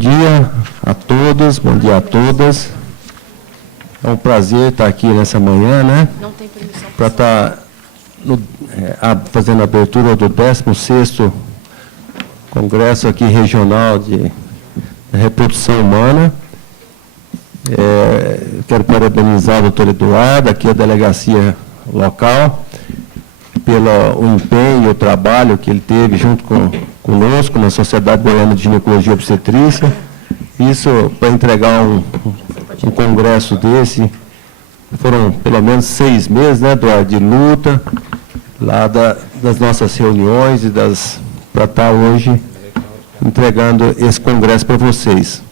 dia a todos, bom dia a todas. É um prazer estar aqui nessa manhã, né? Não tem permissão para estar fazendo a abertura do 16º Congresso aqui regional de reprodução humana. Quero parabenizar o doutor Eduardo, aqui a delegacia local, pelo empenho e o trabalho que ele teve junto conosco na Sociedade Goiana de Ginecologia e Obstetrícia. Isso para entregar um congresso desse, foram pelo menos 6 meses, né, Eduardo, de luta, lá das nossas reuniões e para estar hoje entregando esse congresso para vocês.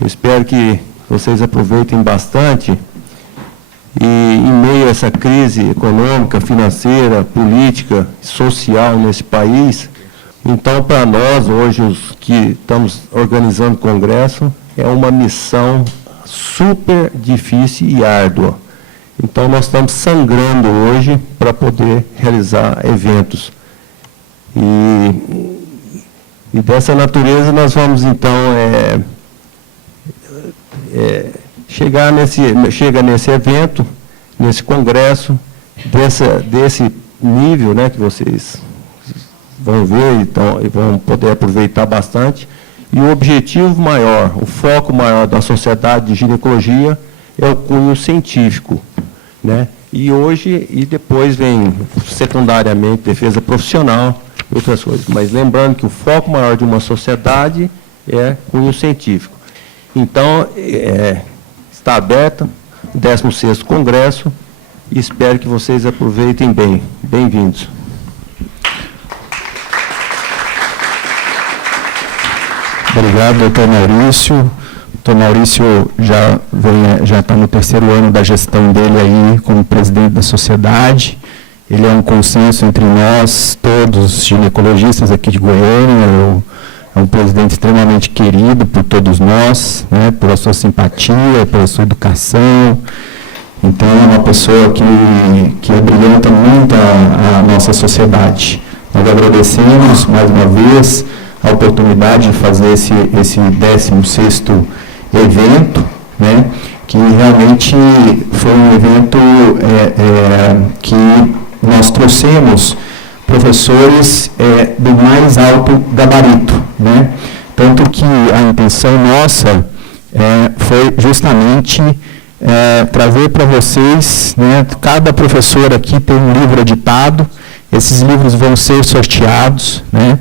Eu espero que vocês aproveitem bastante e, em meio a essa crise econômica, financeira, política, social nesse país, então, para nós, hoje, os que estamos organizando o congresso, é uma missão super difícil e árdua. Então, nós estamos sangrando hoje para poder realizar eventos. E dessa natureza, nós vamos, então, chega nesse evento, nesse congresso, desse nível, né, que vocês vão ver então, e vão poder aproveitar bastante. E o objetivo maior, o foco maior da Sociedade de Ginecologia é o cunho científico, né? E hoje, e depois vem secundariamente defesa profissional e outras coisas. Mas lembrando que o foco maior de uma sociedade é cunho científico. Então, está aberto o 16º Congresso e espero que vocês aproveitem bem. Bem-vindos. Obrigado, doutor Maurício. Doutor Maurício já está no 3º ano da gestão dele aí como presidente da sociedade. Ele é um consenso entre nós, todos os ginecologistas aqui de Goiânia. É um presidente extremamente querido por todos nós, né, pela sua simpatia, pela sua educação. Então, é uma pessoa que abrilhanta muito a nossa sociedade. Nós agradecemos, mais uma vez, a oportunidade de fazer esse 16º evento, né, que realmente foi um evento que nós trouxemos professores do mais alto gabarito, né, tanto que a intenção nossa foi justamente trazer para vocês, né, cada professor aqui tem um livro editado, esses livros vão ser sorteados, né,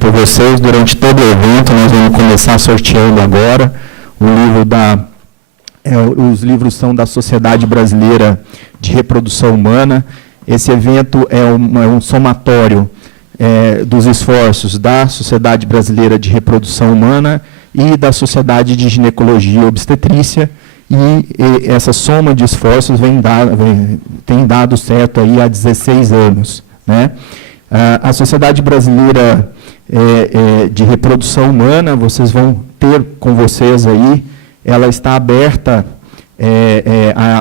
por vocês durante todo o evento. Nós vamos começar sorteando agora um livro os livros são da Sociedade Brasileira de Reprodução Humana. Esse evento é um somatório dos esforços da Sociedade Brasileira de Reprodução Humana e da Sociedade de Ginecologia e Obstetrícia, e essa soma de esforços tem dado certo aí há 16 anos, né? A Sociedade Brasileira de Reprodução Humana, vocês vão ter com vocês aí, ela está aberta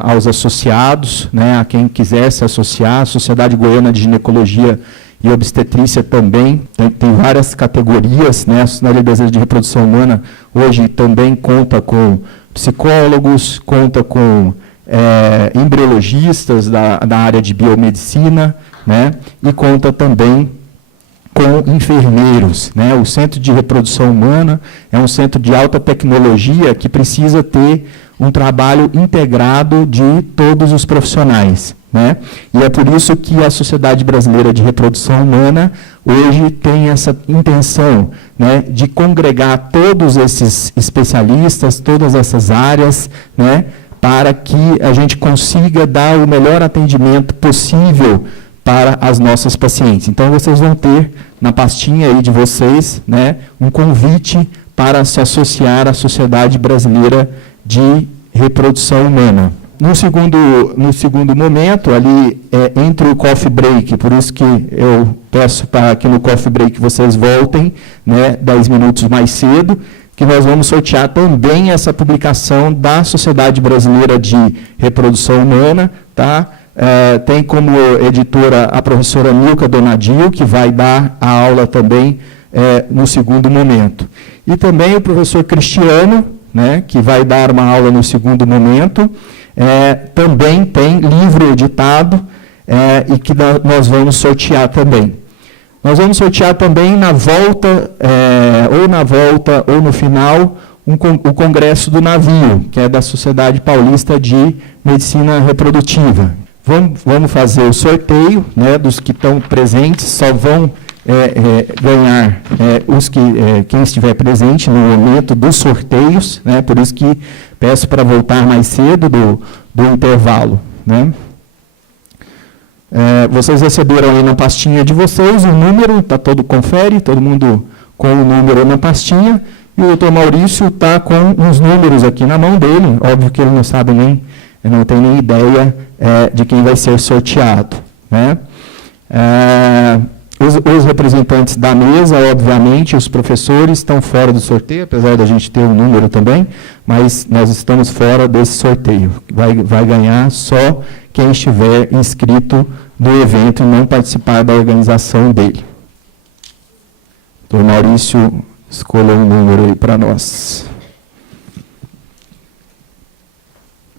aos associados, né, a quem quiser se associar. A Sociedade Goiana de Ginecologia e Obstetrícia também tem várias categorias, né? A Sociedade Brasileira de Reprodução Humana hoje também conta com psicólogos, conta com embriologistas da área de biomedicina, né? E conta também com enfermeiros, né? O Centro de Reprodução Humana é um centro de alta tecnologia que precisa ter um trabalho integrado de todos os profissionais, né? E é por isso que a Sociedade Brasileira de Reprodução Humana hoje tem essa intenção, né, de congregar todos esses especialistas, todas essas áreas, né, para que a gente consiga dar o melhor atendimento possível para as nossas pacientes. Então, vocês vão ter na pastinha aí de vocês, né, um convite para se associar à Sociedade Brasileira de Reprodução Humana. No segundo momento, ali entre o coffee break, por isso que eu peço para que no coffee break vocês voltem, né, 10 minutos mais cedo, que nós vamos sortear também essa publicação da Sociedade Brasileira de Reprodução Humana, tá? Tem como editora a professora Milka Donadio, que vai dar a aula também no segundo momento. E também o professor Cristiano, né, que vai dar uma aula no segundo momento, também tem livro editado e que nós vamos sortear também. Nós vamos sortear também na volta ou no final, o Congresso do Navio, que é da Sociedade Paulista de Medicina Reprodutiva. Vamos fazer o sorteio, né, dos que estão presentes, só vão ganhar quem estiver presente no momento dos sorteios, né, por isso que peço para voltar mais cedo do intervalo, né. Vocês receberam aí na pastinha de vocês o número, confere, todo mundo com o número na pastinha, e o doutor Maurício está com uns números aqui na mão dele, óbvio que ele não sabe não tem nem ideia de quem vai ser sorteado, né? Os representantes da mesa, obviamente, os professores estão fora do sorteio, apesar da gente ter um número também, mas nós estamos fora desse sorteio. Vai ganhar só quem estiver inscrito no evento e não participar da organização dele. Doutor Maurício, escolha um número aí para nós.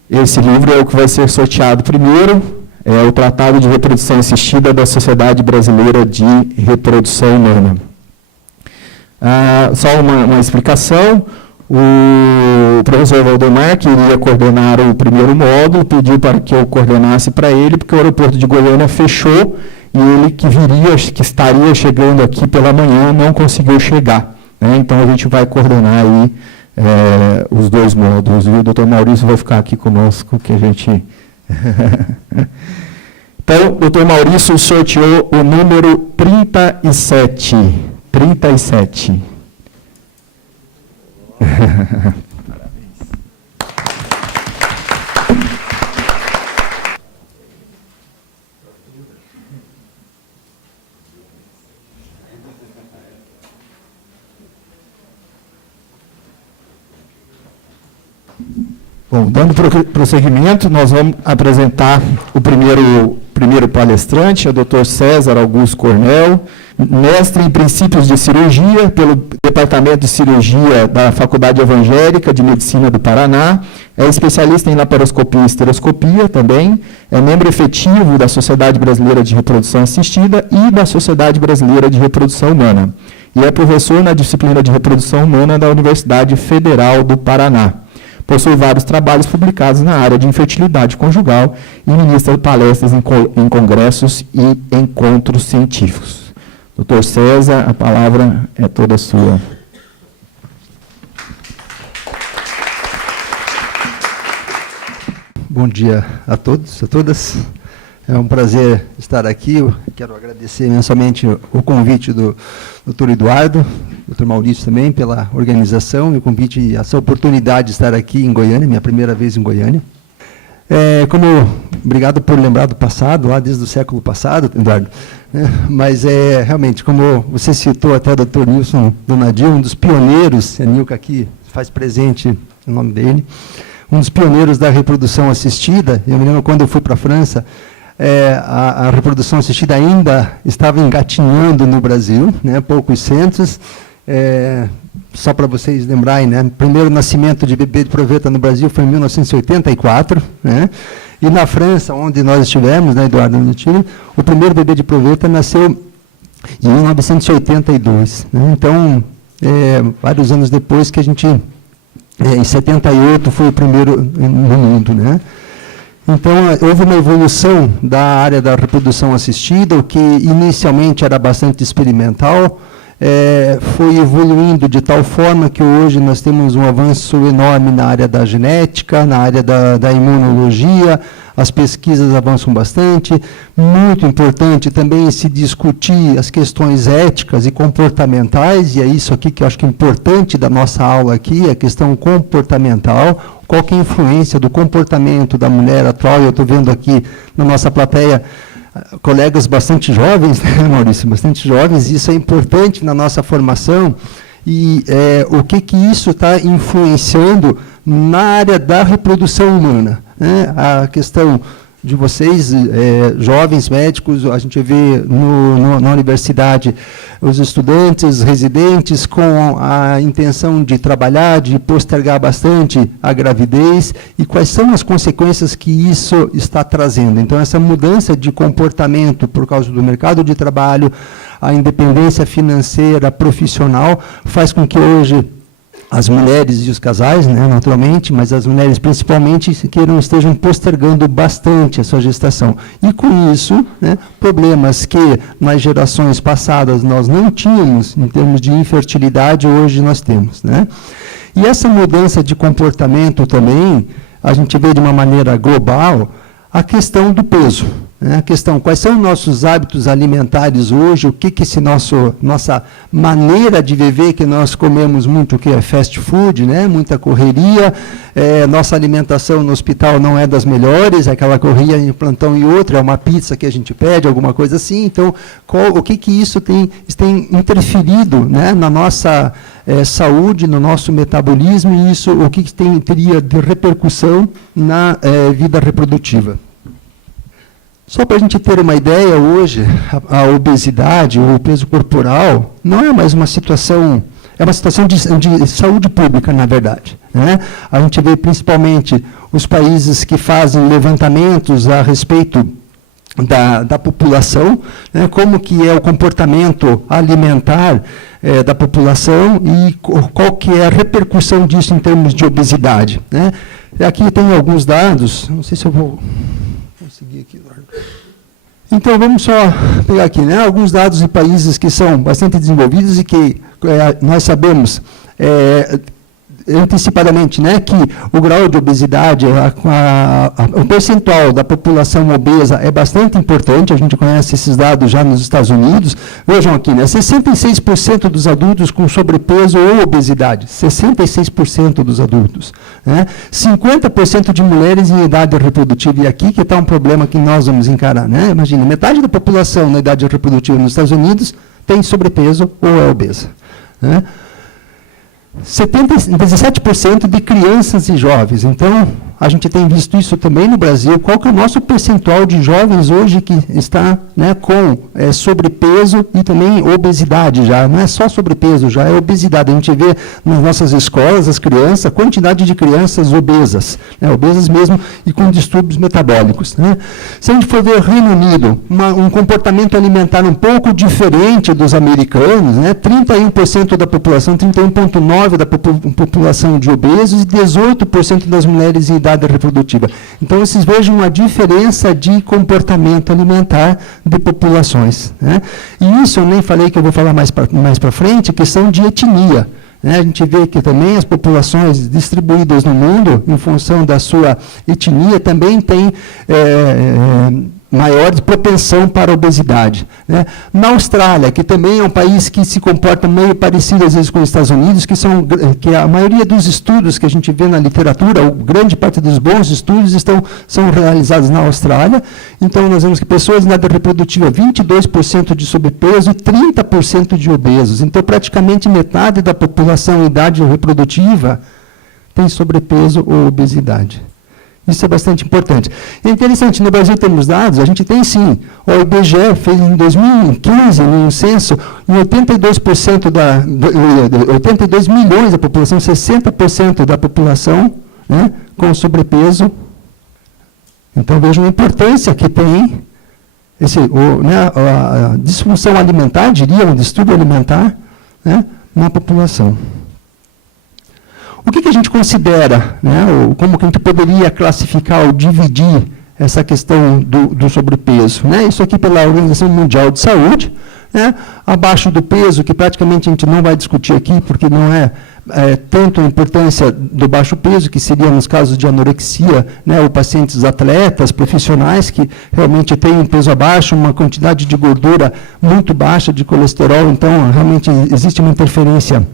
Esse livro é o que vai ser sorteado primeiro, é o Tratado de Reprodução Assistida da Sociedade Brasileira de Reprodução Humana. Só uma explicação, o professor Valdemar, que iria coordenar o primeiro módulo, pediu para que eu coordenasse para ele, porque o aeroporto de Goiânia fechou, e ele que estaria chegando aqui pela manhã, não conseguiu chegar, né? Então, a gente vai coordenar aí os dois módulos, e o doutor Maurício vai ficar aqui conosco, que a gente... Então, o doutor Maurício sorteou o número 37. 37. Bom, dando prosseguimento, nós vamos apresentar o primeiro palestrante, é o Dr. César Augusto Cornel, mestre em princípios de cirurgia pelo Departamento de Cirurgia da Faculdade Evangélica de Medicina do Paraná, é especialista em laparoscopia e esteroscopia também, é membro efetivo da Sociedade Brasileira de Reprodução Assistida e da Sociedade Brasileira de Reprodução Humana, e é professor na disciplina de Reprodução Humana da Universidade Federal do Paraná. Possui vários trabalhos publicados na área de infertilidade conjugal e ministra palestras em congressos e encontros científicos. Doutor César, a palavra é toda sua. Bom dia a todos, a todas. É um prazer estar aqui. Eu quero agradecer imensamente o convite do Dr. Eduardo, Dr. Maurício também, pela organização e o convite e essa oportunidade de estar aqui em Goiânia, minha primeira vez em Goiânia. Obrigado por lembrar do passado, lá desde o século passado, Eduardo. Mas, realmente, como você citou até o Dr. Nilson Donadil, um dos pioneiros, a Nilka aqui faz presente o nome dele, um dos pioneiros da reprodução assistida. Eu me lembro quando eu fui para a França, a reprodução assistida ainda estava engatinhando no Brasil, né, poucos centros. Só para vocês lembrarem, né, o primeiro nascimento de bebê de proveta no Brasil foi em 1984, né, e na França, onde nós estivemos, né, Eduardo, o primeiro bebê de proveta nasceu em 1982. Né, então, vários anos depois que a gente, em 78, foi o primeiro no mundo, né. Então, houve uma evolução da área da reprodução assistida, o que inicialmente era bastante experimental, foi evoluindo de tal forma que hoje nós temos um avanço enorme na área da genética, na área da imunologia, as pesquisas avançam bastante. Muito importante também se discutir as questões éticas e comportamentais, e é isso aqui que eu acho que é importante da nossa aula aqui, a questão comportamental, qual que é a influência do comportamento da mulher atual. Eu estou vendo aqui na nossa plateia colegas bastante jovens, né, Maurício, bastante jovens, e isso é importante na nossa formação, e o que isso está influenciando na área da reprodução humana, né? A questão de vocês, jovens médicos, a gente vê na universidade os estudantes, residentes, com a intenção de trabalhar, de postergar bastante a gravidez, e quais são as consequências que isso está trazendo. Então, essa mudança de comportamento por causa do mercado de trabalho, a independência financeira, profissional, faz com que hoje as mulheres e os casais, né, naturalmente, mas as mulheres principalmente, estejam postergando bastante a sua gestação. E com isso, né, problemas que nas gerações passadas nós não tínhamos, em termos de infertilidade, hoje nós temos, né? E essa mudança de comportamento também, a gente vê de uma maneira global a questão do peso. A questão, quais são nossos hábitos alimentares hoje, o que esse nossa maneira de viver, que nós comemos muito, o que é fast food, né? Muita correria, nossa alimentação no hospital não é das melhores, aquela correria em plantão e outra, é uma pizza que a gente pede, alguma coisa assim. Então, o que isso tem interferido, né, na nossa saúde, no nosso metabolismo, e isso, o que teria de repercussão na vida reprodutiva. Só para a gente ter uma ideia, hoje, a obesidade, ou o peso corporal, não é mais uma situação, é uma situação de saúde pública, na verdade, né? A gente vê principalmente os países que fazem levantamentos a respeito da população, né, como que é o comportamento alimentar da população e qual que é a repercussão disso em termos de obesidade, né? Aqui tem alguns dados, não sei se eu vou conseguir aqui. Então, vamos só pegar aqui, né, alguns dados de países que são bastante desenvolvidos e que nós sabemos antecipadamente, né, que o grau de obesidade, o percentual da população obesa é bastante importante. A gente conhece esses dados já nos Estados Unidos. Vejam aqui, né, 66% dos adultos com sobrepeso ou obesidade, 66% dos adultos, né, 50% de mulheres em idade reprodutiva, e aqui que está um problema que nós vamos encarar, né? Imagina, metade da população na idade reprodutiva nos Estados Unidos tem sobrepeso ou é obesa, né? 17% de crianças e jovens. Então, a gente tem visto isso também no Brasil. Qual que é o nosso percentual de jovens hoje que está, né, com sobrepeso e também obesidade já? Não é só sobrepeso, já é obesidade. A gente vê nas nossas escolas, as crianças, a quantidade de crianças obesas, né, obesas mesmo e com distúrbios metabólicos, né? Se a gente for ver o Reino Unido, um comportamento alimentar um pouco diferente dos americanos, né, 31% da população, 31,9% da população de obesos e 18% das mulheres em idade reprodutiva. Então, vocês vejam a diferença de comportamento alimentar de populações, né? E isso eu nem falei, que eu vou falar mais para frente, questão de etnia, né? A gente vê que também as populações distribuídas no mundo, em função da sua etnia, também têm maior propensão para a obesidade, né? Na Austrália, que também é um país que se comporta meio parecido às vezes com os Estados Unidos, que a maioria dos estudos que a gente vê na literatura, grande parte dos bons estudos são realizados na Austrália. Então, nós vemos que pessoas em idade reprodutiva, 22% de sobrepeso e 30% de obesos. Então, praticamente metade da população em idade reprodutiva tem sobrepeso ou obesidade. Isso é bastante importante. É interessante, no Brasil temos dados, a gente tem sim. O IBGE fez em 2015, um censo, em 82 milhões da população, 60% da população, né, com sobrepeso. Então, vejam a importância que tem a disfunção alimentar, diria, um distúrbio alimentar, né, na população. O que a gente considera, né, como que a gente poderia classificar ou dividir essa questão do sobrepeso, né? Isso aqui pela Organização Mundial de Saúde, né? Abaixo do peso, que praticamente a gente não vai discutir aqui, porque não é tanto a importância do baixo peso, que seria nos casos de anorexia, né, ou pacientes atletas, profissionais, que realmente têm um peso abaixo, uma quantidade de gordura muito baixa, de colesterol. Então, realmente existe uma interferência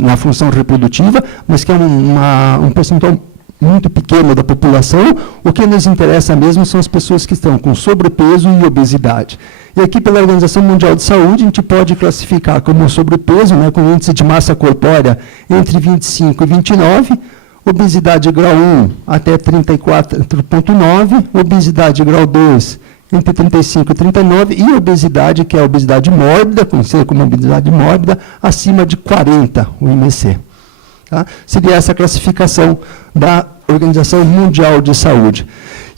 na função reprodutiva, mas que é um percentual muito pequeno da população. O que nos interessa mesmo são as pessoas que estão com sobrepeso e obesidade. E aqui, pela Organização Mundial de Saúde, a gente pode classificar como sobrepeso, né, com índice de massa corpórea entre 25 e 29, obesidade grau 1 até 34,9, obesidade grau 2 entre 35 e 39, e obesidade, que é a obesidade mórbida, conhecida como obesidade mórbida, acima de 40, o IMC. Tá? Seria essa a classificação da Organização Mundial de Saúde.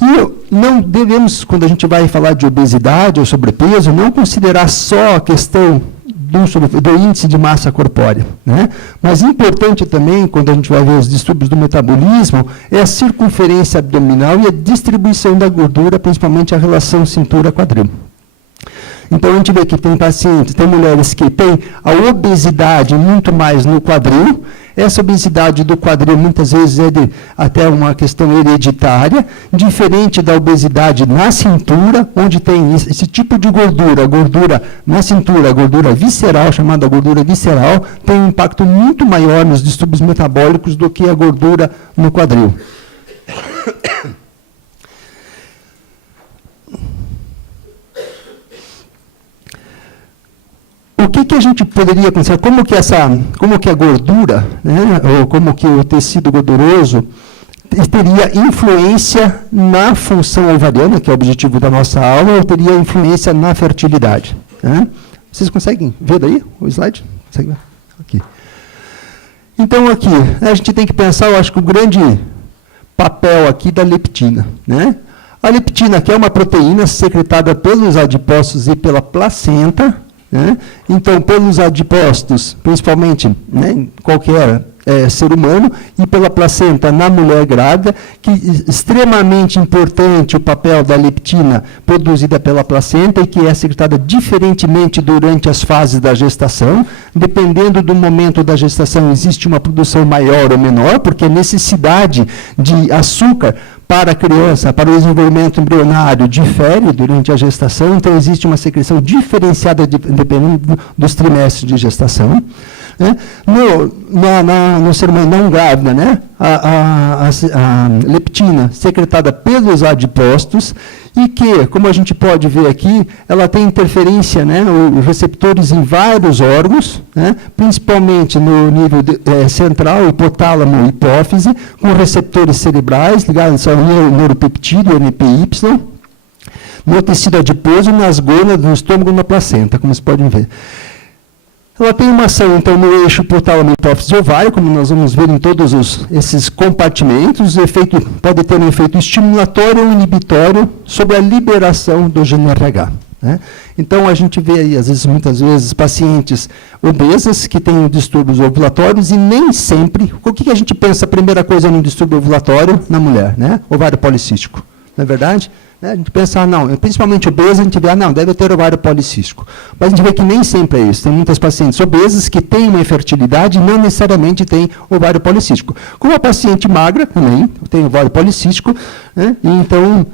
E não devemos, quando a gente vai falar de obesidade ou sobrepeso, não considerar só a questão do índice de massa corpórea, né? Mas importante também, quando a gente vai ver os distúrbios do metabolismo, é a circunferência abdominal e a distribuição da gordura, principalmente a relação cintura-quadril. Então, a gente vê que tem pacientes, tem mulheres que têm a obesidade muito mais no quadril. Essa obesidade do quadril, muitas vezes, é até uma questão hereditária, diferente da obesidade na cintura, onde tem esse tipo de gordura, a gordura na cintura, a gordura visceral, chamada gordura visceral, tem um impacto muito maior nos distúrbios metabólicos do que a gordura no quadril. O que a gente poderia pensar? Como que a gordura, né, ou como que o tecido gorduroso teria influência na função ovariana, que é o objetivo da nossa aula, ou teria influência na fertilidade? Né? Vocês conseguem ver daí o slide? Conseguem ver? Aqui. Então, aqui, a gente tem que pensar, eu acho que o grande papel aqui da leptina, né? A leptina, que é uma proteína secretada pelos adipócitos e pela placenta, né? Então, pelos adipócitos, principalmente, né, em qualquer ser humano, e pela placenta na mulher grávida, que é extremamente importante o papel da leptina produzida pela placenta e que é secretada diferentemente durante as fases da gestação. Dependendo do momento da gestação, existe uma produção maior ou menor, porque a necessidade de açúcar para a criança, para o desenvolvimento embrionário, difere durante a gestação, então existe uma secreção diferenciada dependendo dos trimestres de gestação. Né? No ser humano não grávida, né? a leptina secretada pelos adipócitos e que, como a gente pode ver aqui, ela tem interferência, né, os receptores em vários órgãos, né, principalmente no nível central, hipotálamo e hipófise, com receptores cerebrais ligados ao neuropeptídeo, NPY, no tecido adiposo, nas gônadas, no estômago e na placenta, como vocês podem ver. Ela tem uma ação, então, no eixo hipotálamo, hipófise e ovário, como nós vamos ver em todos esses compartimentos. O efeito pode ter um efeito estimulatório ou inibitório sobre a liberação do GNRH. Né? Então, a gente vê aí, muitas vezes, pacientes obesas que têm distúrbios ovulatórios e nem sempre... O que a gente pensa, a primeira coisa, no distúrbio ovulatório na mulher? Né? Ovário policístico. Não é verdade? A gente pensa, não, principalmente obesa, a gente vê, não, deve ter ovário policístico. Mas a gente vê que nem sempre é isso. Tem muitas pacientes obesas que têm uma infertilidade e não necessariamente têm ovário policístico. Como a paciente magra, também tem ovário policístico, né? E então,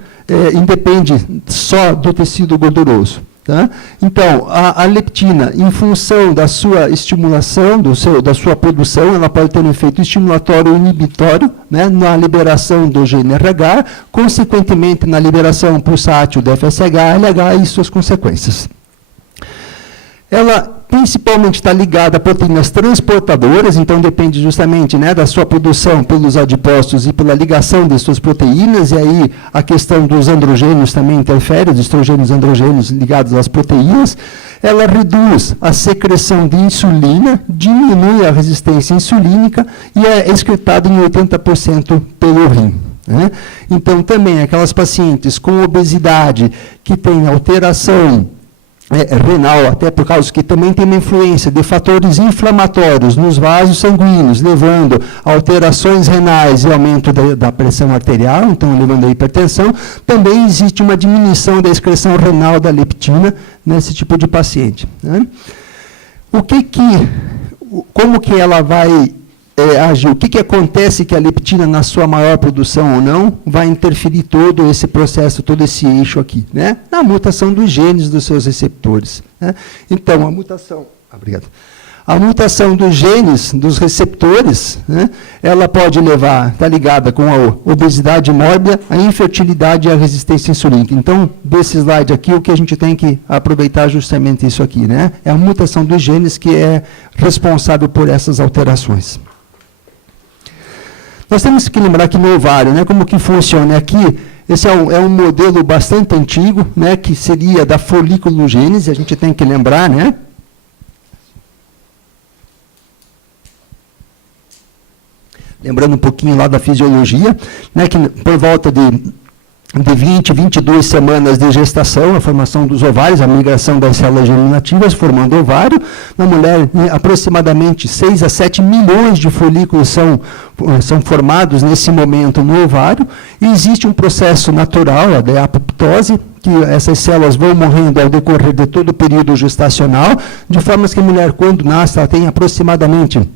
independe só do tecido gorduroso. Tá? Então, a leptina, em função da sua estimulação, da sua produção, ela pode ter um efeito estimulatório ou inibitório, né, na liberação do GNRH, consequentemente na liberação pulsátil do FSH, LH e suas consequências. Ela principalmente está ligada a proteínas transportadoras, então depende justamente, né, da sua produção pelos adipócitos e pela ligação de suas proteínas, e aí a questão dos androgênios também interfere, os estrogênios e androgênios ligados às proteínas. Ela reduz a secreção de insulina, diminui a resistência insulínica e é excretada em 80% pelo rim. Né? Então, também aquelas pacientes com obesidade que têm alteração renal, até por causa que também tem uma influência de fatores inflamatórios nos vasos sanguíneos, levando a alterações renais e aumento da pressão arterial, então levando a hipertensão, também existe uma diminuição da excreção renal da leptina nesse tipo de paciente. Né? Como que ela vai agir? O que acontece que a leptina, na sua maior produção ou não, vai interferir todo esse processo, todo esse eixo aqui? Né? Na mutação dos genes dos seus receptores. Né? Então, a mutação... Obrigado. A mutação dos genes, dos receptores, né, ela pode levar, está ligada com a obesidade mórbida, a infertilidade e a resistência insulínica. Então, desse slide aqui, o que a gente tem que aproveitar justamente isso aqui, né? É a mutação dos genes que é responsável por essas alterações. Nós temos que lembrar que no ovário, né, como que funciona aqui, esse é um modelo bastante antigo, né, que seria da foliculogênese, a gente tem que lembrar, né? Lembrando um pouquinho lá da fisiologia, né, que por volta de 20, 22 semanas de gestação, a formação dos ovários, a migração das células germinativas formando ovário. Na mulher, aproximadamente 6 a 7 milhões de folículos são formados nesse momento no ovário. E existe um processo natural, a apoptose, que essas células vão morrendo ao decorrer de todo o período gestacional, de forma que a mulher, quando nasce, ela tem aproximadamente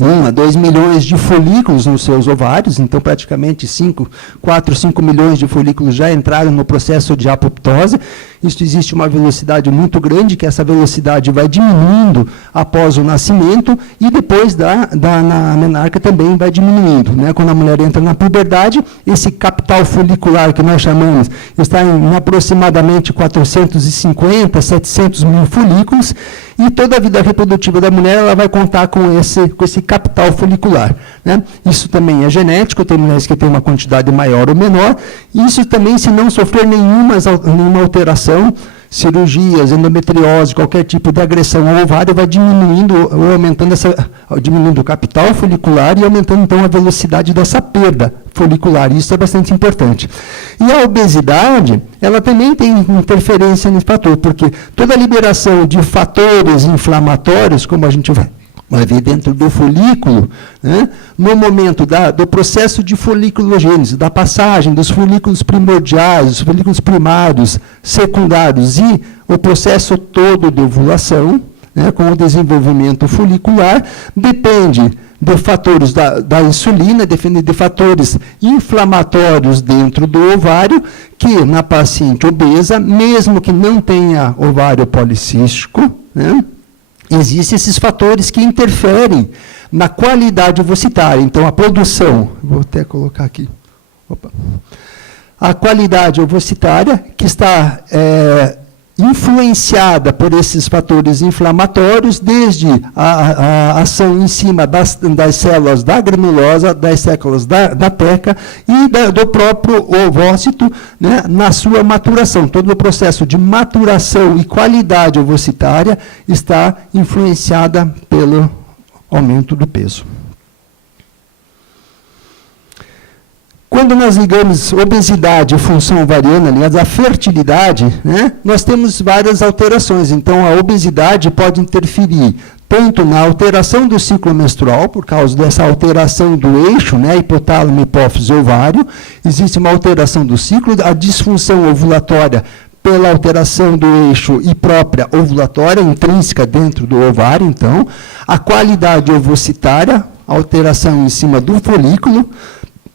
1 a 2 milhões de folículos nos seus ovários, então praticamente 4, 5 milhões de folículos já entraram no processo de apoptose. Isso existe uma velocidade muito grande, que essa velocidade vai diminuindo após o nascimento e depois na menarca também vai diminuindo, né? Quando a mulher entra na puberdade, esse capital folicular que nós chamamos está em aproximadamente 450, 700 mil folículos, e toda a vida reprodutiva da mulher ela vai contar com esse capital folicular, né? Isso também é genético, tem mulheres que têm uma quantidade maior ou menor, e isso também, se não sofrer nenhuma alteração, cirurgias, endometriose, qualquer tipo de agressão ao ovário, vai diminuindo ou aumentando diminuindo o capital folicular e aumentando então a velocidade dessa perda folicular. Isso é bastante importante. E a obesidade, ela também tem interferência nesse fator, porque toda a liberação de fatores inflamatórios, como a gente vai ver dentro do folículo, né, no momento do processo de foliculogênese, da passagem dos folículos primordiais, dos folículos primários, secundários e o processo todo de ovulação, né, com o desenvolvimento folicular, depende de fatores da insulina, depende de fatores inflamatórios dentro do ovário, que na paciente obesa, mesmo que não tenha ovário policístico, né, existem esses fatores que interferem na qualidade ovocitária. Então, a produção, vou até colocar aqui, a qualidade ovocitária, que está influenciada por esses fatores inflamatórios, desde a ação em cima das células da granulosa, das células da teca e do próprio ovócito, né, na sua maturação. Todo o processo de maturação e qualidade ovocitária está influenciada pelo aumento do peso. Quando nós ligamos obesidade e função ovariana, aliás, a fertilidade, né, nós temos várias alterações. Então, a obesidade pode interferir tanto na alteração do ciclo menstrual, por causa dessa alteração do eixo, né, hipotálamo, hipófise, ovário. Existe uma alteração do ciclo, a disfunção ovulatória pela alteração do eixo e própria ovulatória, intrínseca dentro do ovário, então. A qualidade ovocitária, alteração em cima do folículo,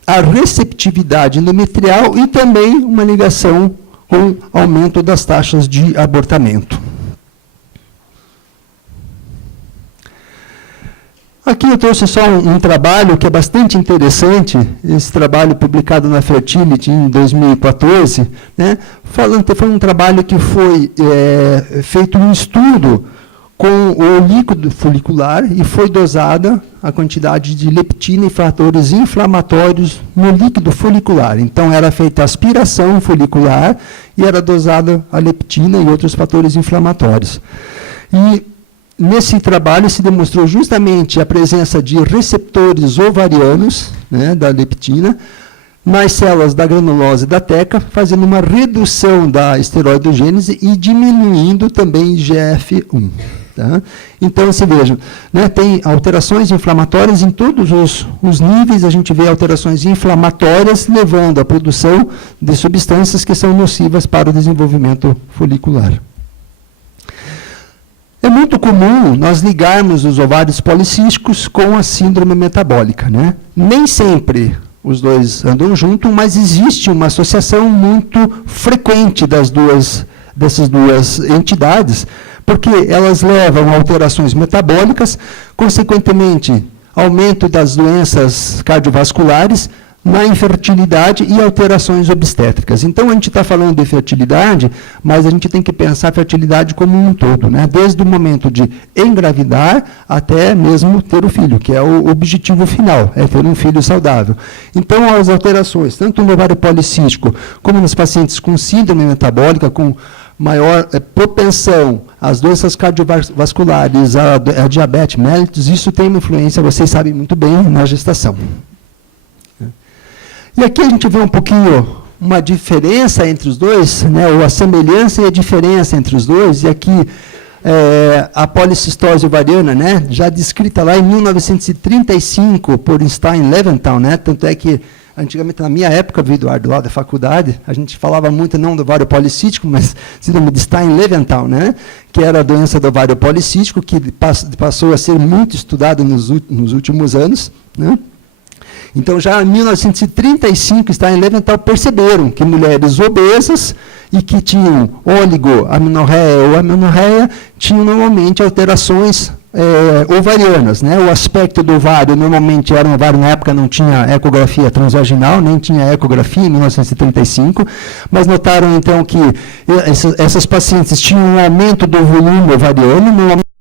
a receptividade endometrial e também uma ligação com aumento das taxas de abortamento. Aqui eu trouxe só um trabalho que é bastante interessante, esse trabalho publicado na Fertility em 2014, né, foi um trabalho que foi feito um estudo com o líquido folicular e foi dosada a quantidade de leptina e fatores inflamatórios no líquido folicular. Então, era feita aspiração folicular e era dosada a leptina e outros fatores inflamatórios. E nesse trabalho se demonstrou justamente a presença de receptores ovarianos, né, da leptina, nas células da granulose da teca, fazendo uma redução da esteroidogênese e diminuindo também IGF-1. Tá? Então, você veja, né, tem alterações inflamatórias em todos os níveis, a gente vê alterações inflamatórias levando à produção de substâncias que são nocivas para o desenvolvimento folicular. É muito comum nós ligarmos os ovários policísticos com a síndrome metabólica, né? Nem sempre os dois andam juntos, mas existe uma associação muito frequente dessas duas entidades, porque elas levam a alterações metabólicas, consequentemente, aumento das doenças cardiovasculares, na infertilidade e alterações obstétricas. Então, a gente está falando de fertilidade, mas a gente tem que pensar a fertilidade como um todo, né? Desde o momento de engravidar até mesmo ter o filho, que é o objetivo final, é ter um filho saudável. Então, as alterações, tanto no ovário policístico, como nos pacientes com síndrome metabólica, com maior propensão às doenças cardiovasculares, a diabetes mellitus, isso tem uma influência, vocês sabem muito bem, na gestação. E aqui a gente vê um pouquinho uma diferença entre os dois, né, ou a semelhança e a diferença entre os dois, e aqui a policistose ovariana, né, já descrita lá em 1935 por Stein-Leventhal, né, tanto é que antigamente, na minha época, Eduardo, lá da faculdade, a gente falava muito não do ovário policístico, mas síndrome de Stein-Leventhal, né, que era a doença do ovário policístico, que passou a ser muito estudada nos últimos anos, né. Então, já em 1935, Stein-Leventhal perceberam que mulheres obesas e que tinham oligoamenorreia ou amenorreia tinham normalmente alterações ovarianas, né? O aspecto do ovário normalmente era um ovário, na época não tinha ecografia transvaginal, nem tinha ecografia em 1935, mas notaram então que essas pacientes tinham um aumento do volume ovariano, normalmente